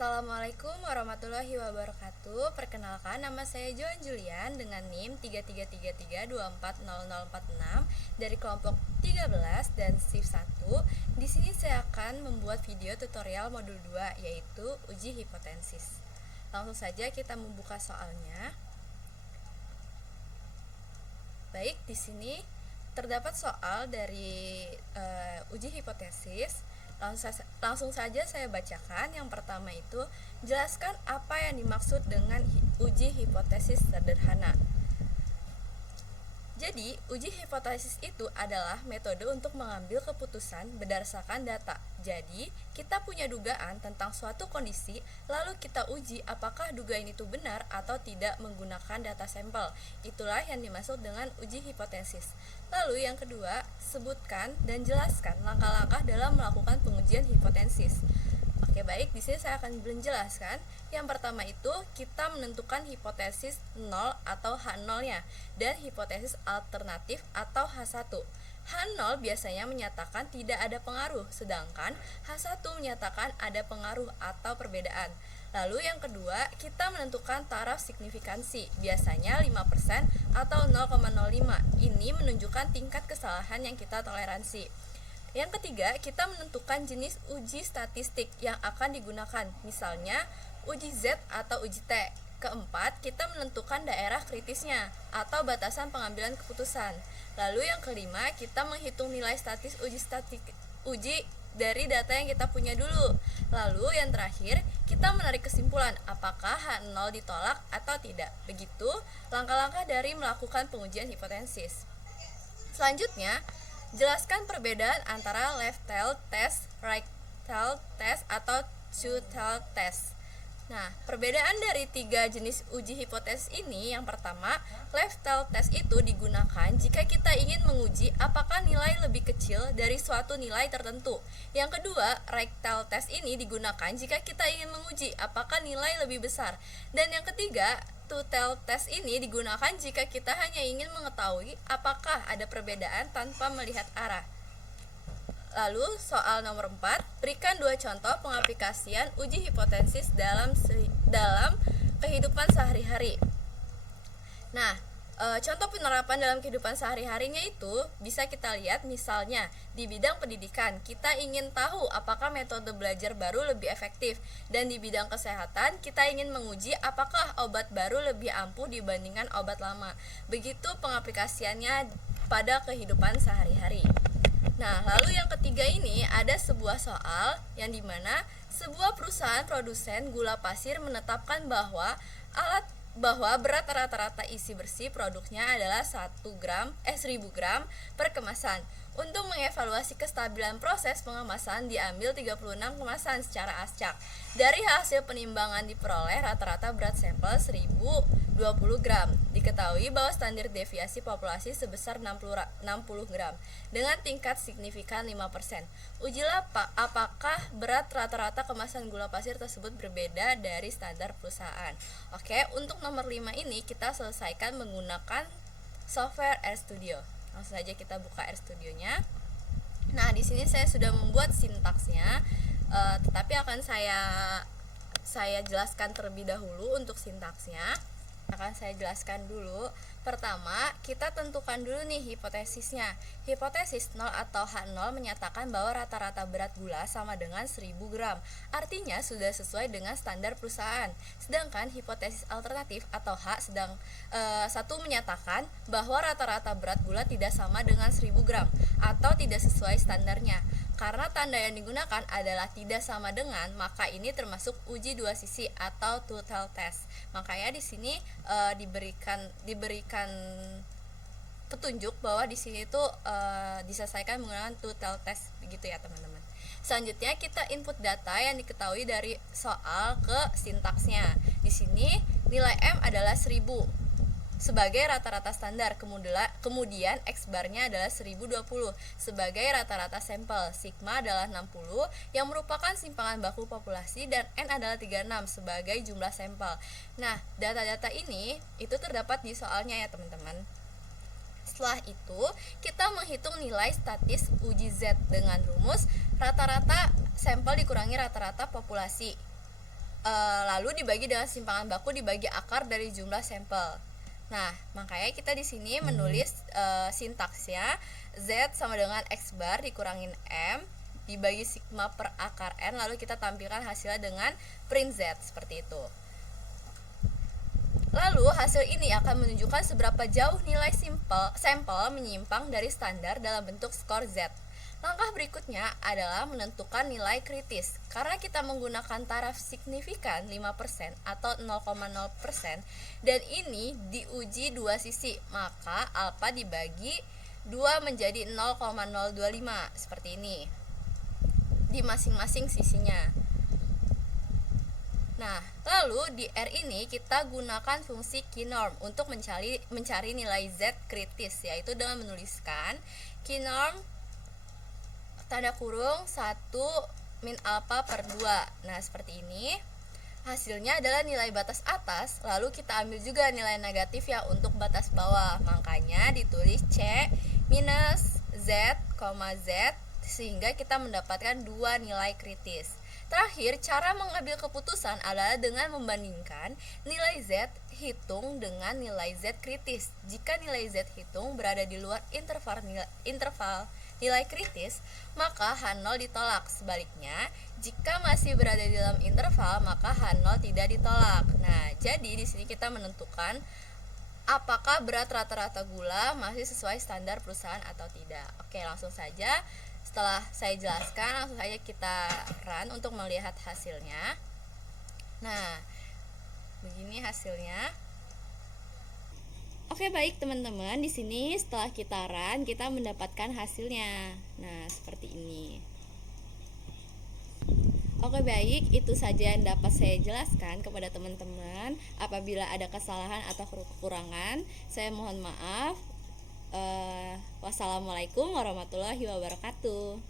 Assalamualaikum warahmatullahi wabarakatuh. Perkenalkan, nama saya Joan Julian dengan NIM 3333240046 dari kelompok 13 dan shift 1. Di sini saya akan membuat video tutorial modul 2 yaitu uji hipotensis. Langsung saja kita membuka soalnya. Baik, di sini terdapat soal dari uji hipotesis. Langsung saja saya bacakan. Yang pertama itu, jelaskan apa yang dimaksud dengan uji hipotesis sederhana. Jadi, uji hipotesis itu adalah metode untuk mengambil keputusan berdasarkan data. Jadi, kita punya dugaan tentang suatu kondisi, lalu kita uji apakah dugaan itu benar atau tidak menggunakan data sampel. Itulah yang dimaksud dengan uji hipotesis. Lalu yang kedua, sebutkan dan jelaskan langkah-langkah dalam melakukan pengujian hipotesis. Oke, baik, di sini saya akan menjelaskan. Yang pertama itu, kita menentukan hipotesis 0 atau H0-nya dan hipotesis alternatif atau H1. H0 biasanya menyatakan tidak ada pengaruh, sedangkan H1 menyatakan ada pengaruh atau perbedaan. Lalu yang kedua, kita menentukan taraf signifikansi, biasanya 5% atau 0,05. Ini menunjukkan tingkat kesalahan yang kita toleransi. Yang ketiga, kita menentukan jenis uji statistik yang akan digunakan, misalnya uji Z atau uji T. Keempat, kita menentukan daerah kritisnya atau batasan pengambilan keputusan. Lalu yang kelima, kita menghitung nilai statis uji dari data yang kita punya dulu. Lalu yang terakhir, kita menarik kesimpulan apakah H0 ditolak atau tidak. Begitu langkah-langkah dari melakukan pengujian hipotesis. Selanjutnya, jelaskan perbedaan antara left tail test, right tail test, atau two tail test. Nah, perbedaan dari 3 jenis uji hipotesis ini, yang pertama, left tail test itu digunakan jika kita ingin menguji apakah nilai lebih kecil dari suatu nilai tertentu. Yang kedua, right tail test ini digunakan jika kita ingin menguji apakah nilai lebih besar. Dan yang ketiga, two tail test ini digunakan jika kita hanya ingin mengetahui apakah ada perbedaan tanpa melihat arah. Lalu soal nomor 4, berikan 2 contoh pengaplikasian uji hipotesis dalam kehidupan sehari-hari. Nah, contoh penerapan dalam kehidupan sehari-harinya itu bisa kita lihat misalnya di bidang pendidikan, kita ingin tahu apakah metode belajar baru lebih efektif, dan di bidang kesehatan kita ingin menguji apakah obat baru lebih ampuh dibandingkan obat lama. Begitu pengaplikasiannya pada kehidupan sehari-hari. Nah, lalu yang ketiga ini ada sebuah soal yang dimana sebuah perusahaan produsen gula pasir menetapkan bahwa berat rata-rata isi bersih produknya adalah 1000 gram per kemasan. Untuk mengevaluasi kestabilan proses pengemasan diambil 36 kemasan secara acak. Dari hasil penimbangan diperoleh rata-rata berat sampel 1020 gram. Diketahui bahwa standar deviasi populasi sebesar 60 gram dengan tingkat signifikan 5%. Ujilah apakah berat rata-rata kemasan gula pasir tersebut berbeda dari standar perusahaan. Oke, untuk nomor 5 ini kita selesaikan menggunakan software RStudio. Langsung saja kita buka RStudionya. Nah, di sini saya sudah membuat sintaksnya, tetapi akan saya jelaskan terlebih dahulu untuk sintaksnya. Akan saya jelaskan dulu. Pertama, kita tentukan dulu nih hipotesisnya. Hipotesis 0 atau H0 menyatakan bahwa rata-rata berat gula sama dengan 1000 gram. Artinya sudah sesuai dengan standar perusahaan. Sedangkan hipotesis alternatif atau H1 menyatakan bahwa rata-rata berat gula tidak sama dengan 1000 gram atau tidak sesuai standarnya. Karena tanda yang digunakan adalah tidak sama dengan, maka ini termasuk uji dua sisi atau two tail test. Makanya di sini diberikan petunjuk bahwa di sini tuh diselesaikan menggunakan two tail test, begitu ya teman-teman. Selanjutnya kita input data yang diketahui dari soal ke sintaksnya. Di sini nilai M adalah 1000 sebagai rata-rata standar, kemudian X barnya adalah 1020 sebagai rata-rata sampel, sigma adalah 60 yang merupakan simpangan baku populasi, dan N adalah 36 sebagai jumlah sampel. Nah, data-data ini itu terdapat di soalnya ya teman-teman. Setelah itu, kita menghitung nilai statis uji Z dengan rumus rata-rata sampel dikurangi rata-rata populasi. lalu dibagi dengan simpangan baku dibagi akar dari jumlah sampel. Nah, makanya kita di sini menulis sintaksnya Z sama dengan X bar dikurangin M dibagi sigma per akar N, lalu kita tampilkan hasilnya dengan print Z seperti itu. Lalu hasil ini akan menunjukkan seberapa jauh nilai sampel menyimpang dari standar dalam bentuk skor Z. Langkah berikutnya adalah menentukan nilai kritis. Karena kita menggunakan taraf signifikan 5% atau 0,0% dan ini diuji dua sisi, maka alfa dibagi 2 menjadi 0,025 seperti ini di masing-masing sisinya. Nah, lalu di R ini kita gunakan fungsi keynorm untuk mencari nilai Z kritis, yaitu dengan menuliskan keynorm tanda kurung 1 min alfa per 2. Nah, seperti ini. Hasilnya adalah nilai batas atas, lalu kita ambil juga nilai negatif ya untuk batas bawah. Makanya ditulis C minus Z, Z sehingga kita mendapatkan 2 nilai kritis. Terakhir, cara mengambil keputusan adalah dengan membandingkan nilai Z hitung dengan nilai Z kritis. Jika nilai Z hitung berada di luar interval nilai kritis, maka H0 ditolak. Sebaliknya, jika masih berada di dalam interval, maka H0 tidak ditolak. Nah, jadi di sini kita menentukan apakah berat rata-rata gula masih sesuai standar perusahaan atau tidak. Oke, langsung saja. Setelah saya jelaskan, langsung saja kita run untuk melihat hasilnya. Nah, begini hasilnya. Oke, baik teman-teman, di sini setelah kita run kita mendapatkan hasilnya. Nah, seperti ini. Oke, baik, itu saja yang dapat saya jelaskan kepada teman-teman. Apabila ada kesalahan atau kekurangan, saya mohon maaf. Wassalamualaikum warahmatullahi wabarakatuh.